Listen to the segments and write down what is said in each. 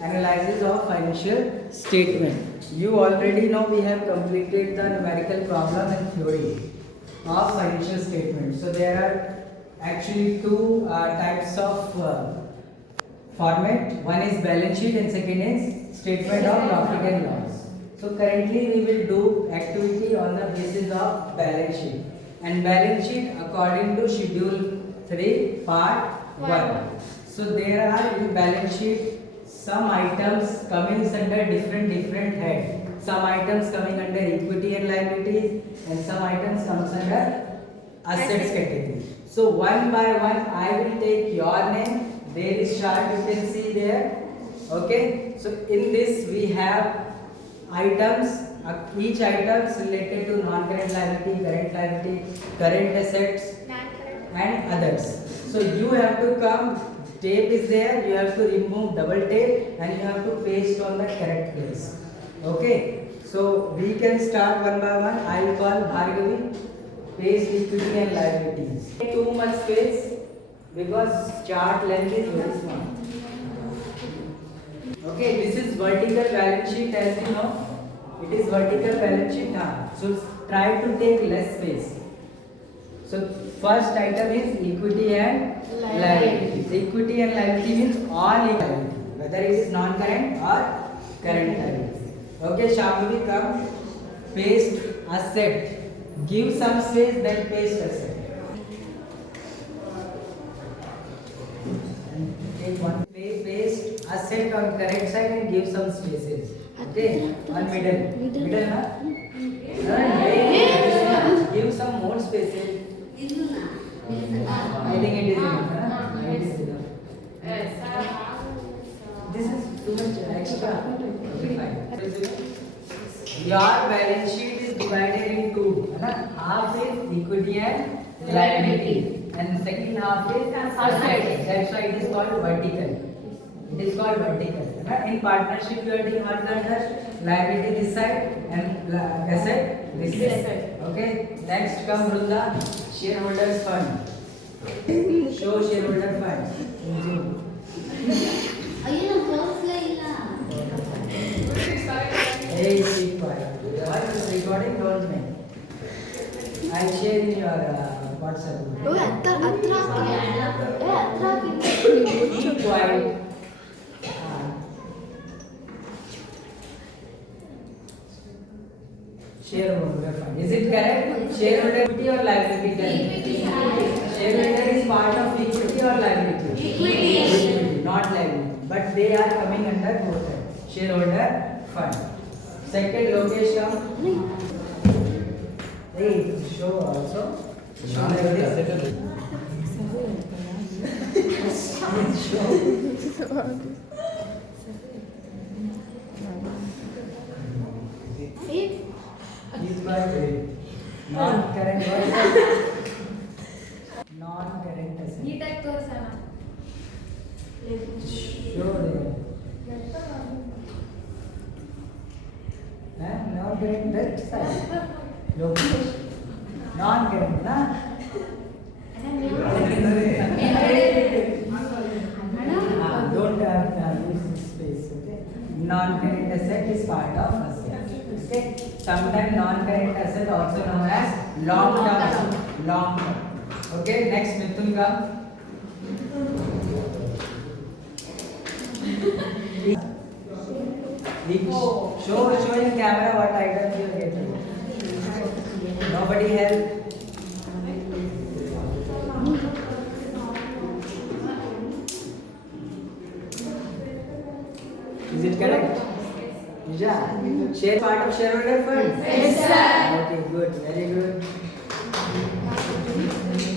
analysis of financial statement. You already know we have completed the numerical problem and theory of financial statement. So there are actually two types of format. One is balance sheet and second is statement of profit and loss. So currently we will do activity on the basis of balance sheet, and balance sheet according to schedule 3 part 1. So there are in balance sheet some items coming under different head. Some items coming under equity and liabilities, and some items comes under assets category. So one by one I will take your name. There is chart you can see there. Okay. So in this we have items. Each items related to non-current liability, current assets, and others. So you have to come. Tape is there. You have to remove double tape and you have to paste on the correct place. Okay. So we can start one by one. I will call Bhargavi. Paste equity and liabilities. Too much space because chart length is very small. Okay, this is vertical balance sheet, as you know. It is vertical balance sheet now. So try to take less space. So first item is equity and liability. Equity and liability means all liability, whether it is non-current or current liability. Okay, Shambhavi, come. Paste asset. Give some space, then paste asset. Take one. Paste asset on correct side and give some spaces. Okay, on middle. Middle, na? Give some more spaces. I think it is enough. It is enough. This is too much extra. Okay, fine. Your balance sheet is divided in two. Half is equity and liability, and second half is asset. That's why it is called vertical. It is called vertical. In partnership, you are doing horizontal. Liability this side and asset this side. Okay. Next come Vrunda. Shareholders fund. Show shareholder fund. Hey, keep quiet. Why is recording? Don't make. I'll share in your WhatsApp. Keep quiet. Shareholder fund. Is it correct? Shareholder equity or liability? Shareholder is part of equity or liability? Equity. Not liability. But they are coming under both. Shareholder fund. Second location. Hey, show also. Show. Is my way. Non-current asset. Non-current asset. Show there. Non-current that side. Location. Non-current, na? Don't use this space, okay? Non-current asset is part of asset. Okay? Sometimes non-current asset also known as long-term. Long-term. Okay? Next, Mithun come. Show in camera what items you are getting. Nobody help. Is it correct? Yeah. Share part of shareholder fund? Yes, sir. Okay, good. Very good.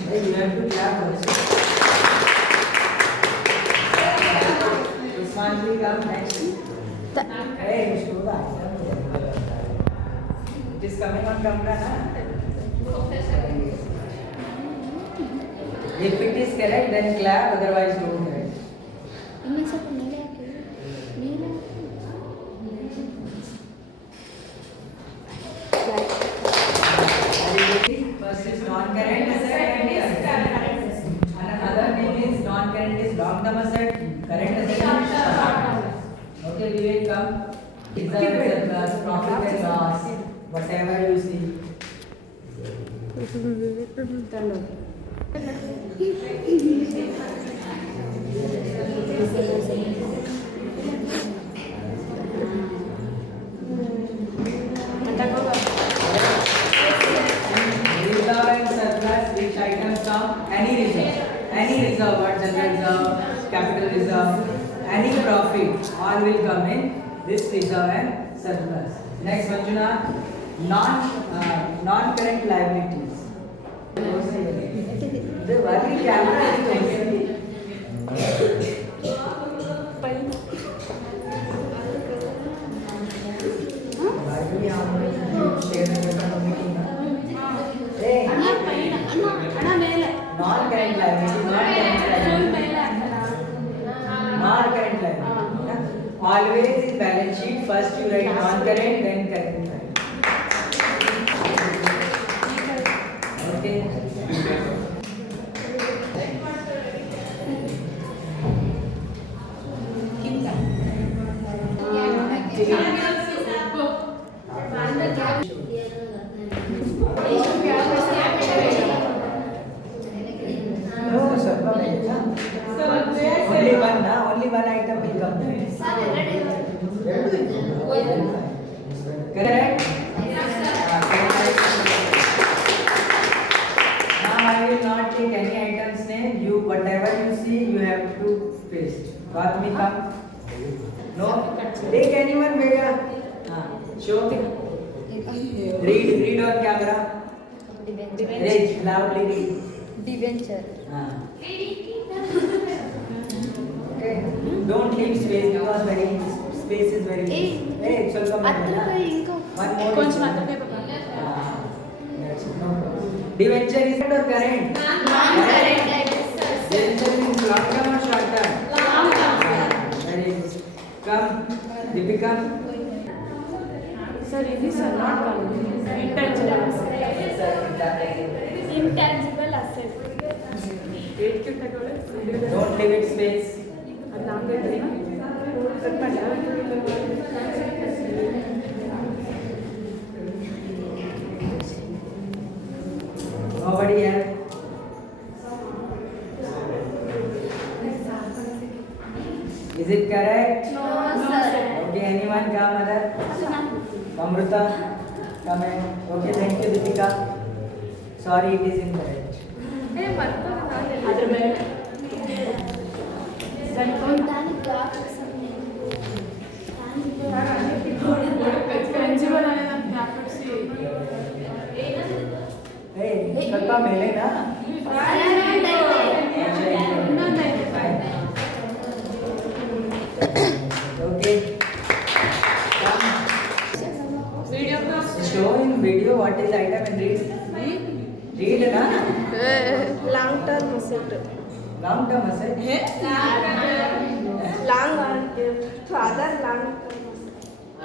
Hey, you have to clap also. Usman will come next. Hey, show the item. It is coming on camera, na? If it is correct, then clap. Otherwise, don't clap. First is non-current asset. Another name is non-current is long-term asset. Current asset is short-term. Reserve and surplus, profit and loss, whatever you see. Reserve and surplus, which items come? Any reserve, what general reserve, capital reserve, any profit, all will come in this reserve and surplus. Next, Manjuna, non-current liabilities. The working camera is non-current liability. Always in balance sheet, first you write non-current, then current. Okay. Only one item will come. Correct? Now I will not take any item's name. You whatever you see, you have to paste. Baat mein come. No. Take anyone, beta. Show. Read on camera. Read loudly. Read. Debenture. Okay. Don't leave space because space is very. Hey, ಸ್ವಲ್ಪ one more. Debenture is or current? Non-current. Debenture is long term or short term? Long term. Very good. Come, Deepika. Sir, it is not intangible asset. Intangible asset. Don't leave it space. Nobody else. Is it correct? No, sir. Okay, anyone come other? Amrita, come in. Okay, thank you, Deepika. Sorry, it is incorrect. Hey, ಸ್ವಲ್ಪ ಮೇಲೆ ನಾ Okay. Show in video what is item and read. Read na. Long term asset. Long term asset. Long father long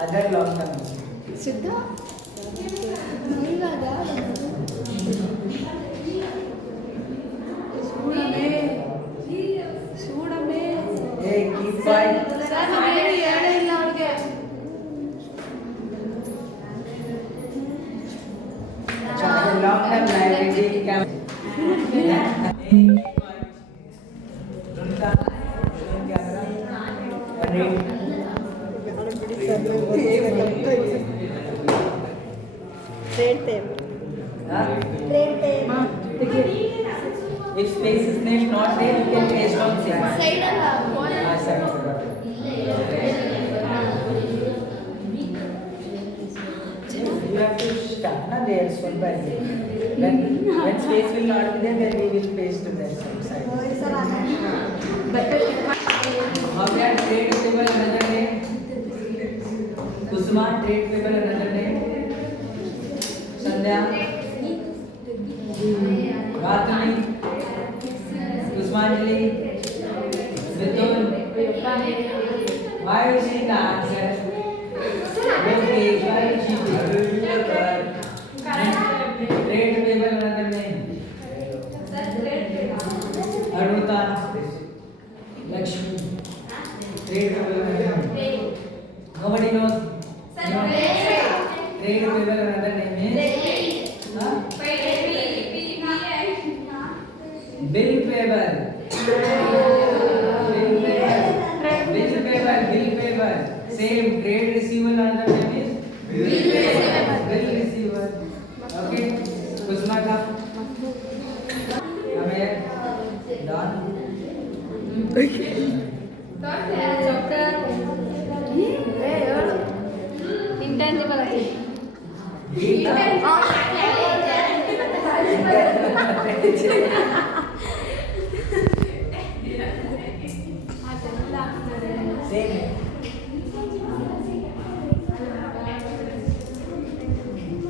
Other long term asset. ಸಿದ್ಧ ಇವಾಗ ಸೂಡಮೆ Hey, keep quiet. Sir ನಾನು ಹೇಳೇ ಇಲ್ಲ ಅವ್ರಿಗೆ Long term liability can. Trade table If space is not there, you can paste on same. Side ಅಲ್ಲ Side. You have to start na there one by when space will not be there, then we will paste to that side. Bhavya, trade table another name. Kusuma, trade table another name. Sandhya, Gatani, Kusmanjali, Mithun. Why is she the answer? Okay, why is she the trade table another name. Arunta, Lakshmi, trade table another name. Nobody knows. Same trade receivable another name is bill receiver. Okay. Kusma ka. Amer. Done. ಇಂಟೆನ್ಸಿಬಲ್ Same.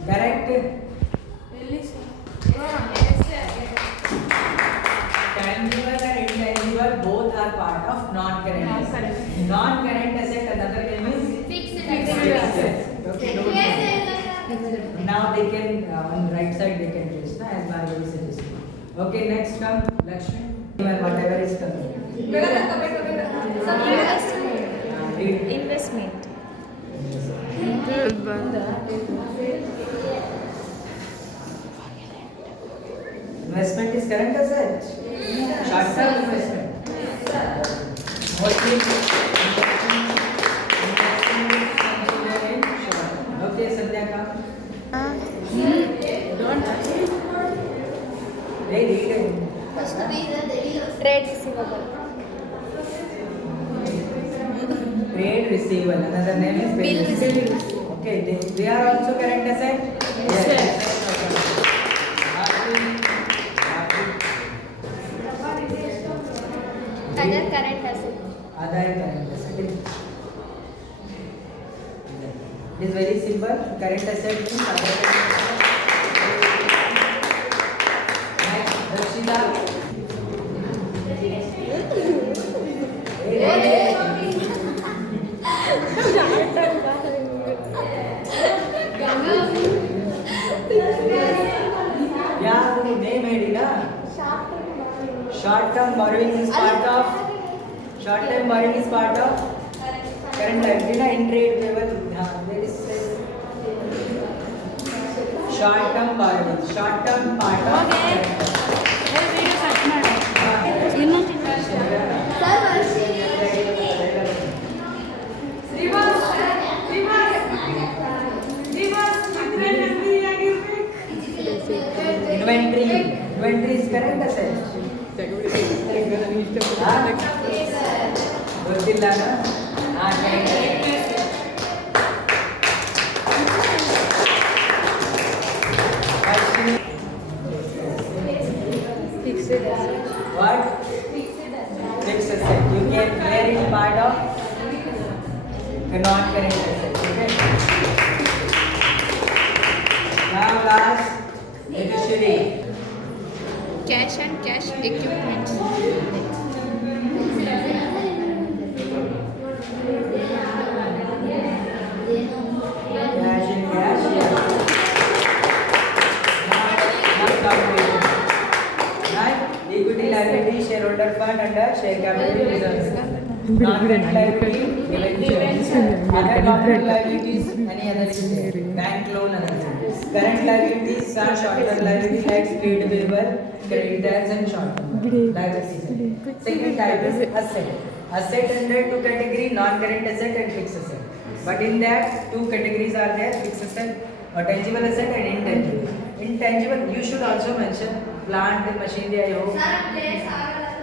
Correct. Tangible and intangible both are part of non-current asset. Non-current asset another name is fixed asset. Okay, don't worry. Now they can on the right side they can trace na as Bhargavi suggested. Okay, next come Lakshmi. Whatever is coming. Investment Investment is current asset. Short term investment. Mostly investment is considered in short term. Okay, Sandhya come. They read it. Trade receivable Trade receivable. Another name is bill Bill receivable. Okay, they are also current asset. Yes. Other current asset Other current asset. It is very simple. Current asset means other current asset. Next, Darshita. Yeah, name ಹೇಳಿ ನಾ. Short term borrowing is part of current liability na in trade payable. हाँ, there is short term borrowing. Short term part of current Inventory is current asset. ಗೊತ್ತಿಲ್ಲ What? Fixed asset. You can wear it part of non-current asset. Okay. Now last, it is Shri. Cash and cash equipments Cash in cash. Not calculation. Right? Equity liability, shareholder fund under share capital reserves. Non-current liability, debentures. Other non-current liabilities, any other is there. Bank loan, other things. Current liabilities are short-term liabilities like trade payable, creditors and short-term liabilities. Second type is asset. Asset under two category, non-current asset and fixed asset. But in that, two categories are there, fixed asset or tangible asset and intangible. Intangible, you should also mention plant and machinery, I hope.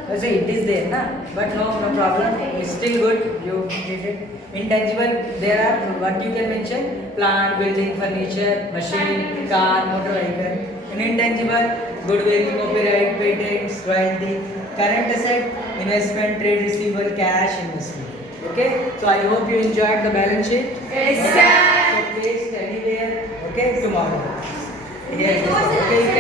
So it is there, na? But no problem. It's still good. You did it. Intangible, there are what you can mention: plant, building, furniture, machine, car, motor vehicle. In intangible, goodwill, copyright, patents, royalty. Current asset, investment, trade receivable, cash, investment. Okay. So I hope you enjoyed the balance sheet. Yes, sir. So paste anywhere. Okay. Tomorrow. Yes. Okay.